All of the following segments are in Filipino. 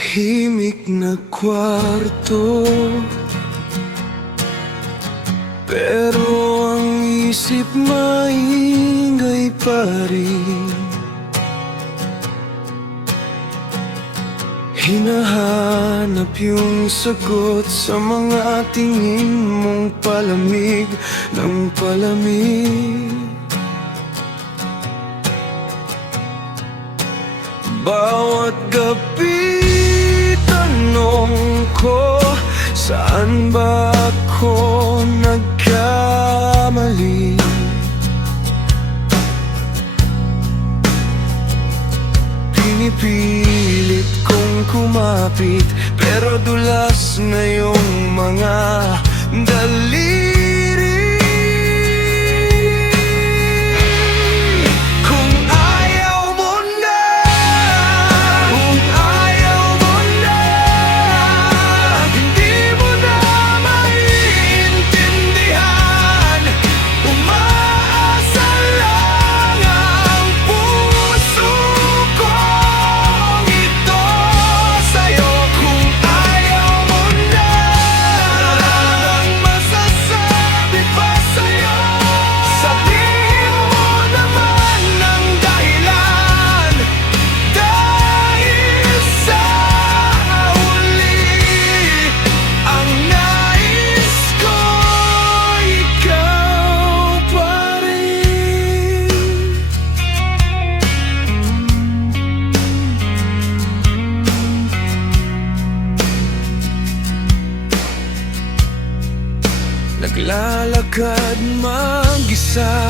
tahimik na kwarto, pero ang isip maingay pa rin. Hinahanap yung sagot sa mga tingin mong palamig ng palamig. Bawat gabi tanong ko, saan ba ako nagkamali? Pinipilit kong kumapit, pero dulas na yung mga daliri. Kung ayaw mo na, kung ayaw mo na, hindi mo na maiintindihan. Umaasa lang ang puso ko ito sa'yo. Kung ayaw mo na, ang masasabi pa sa'yo, sabihin mo naman ang dahilan. Dahil sa huli, ang nais ko, ikaw pa rin. Naglalakad mag-isa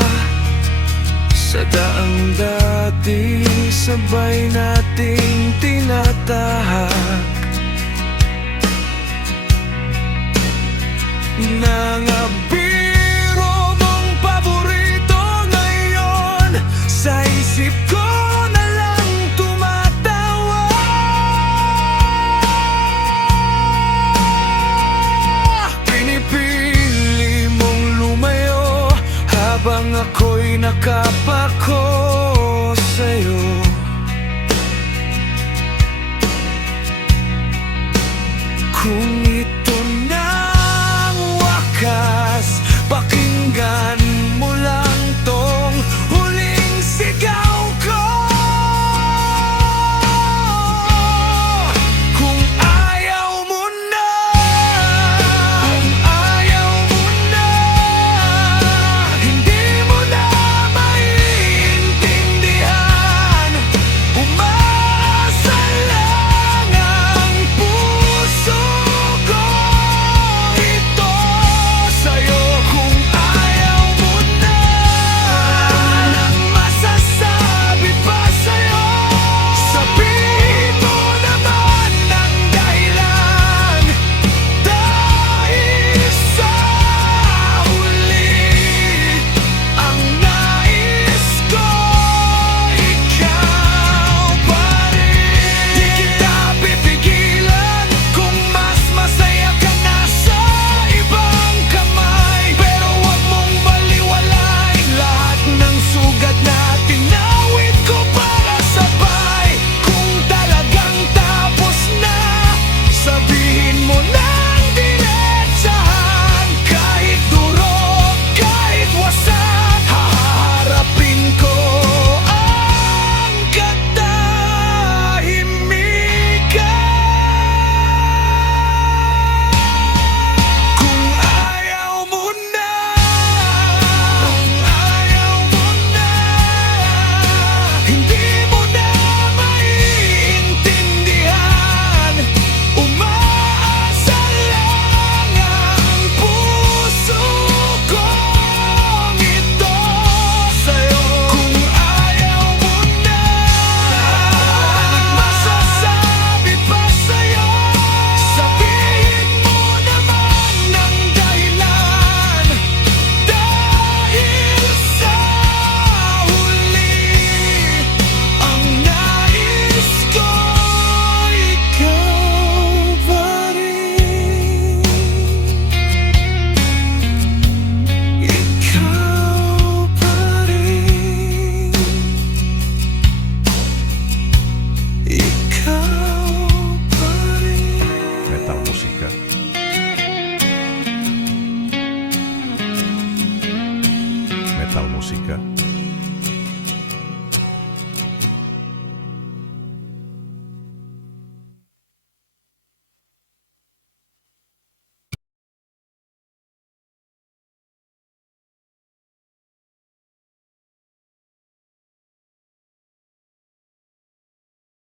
sa daang dati, sabay nating tinatahak. Nangabiro mong paborito ngayon, sa isip ko na lang tumatawa. Pinipili mong lumayo habang ako'y nakapako.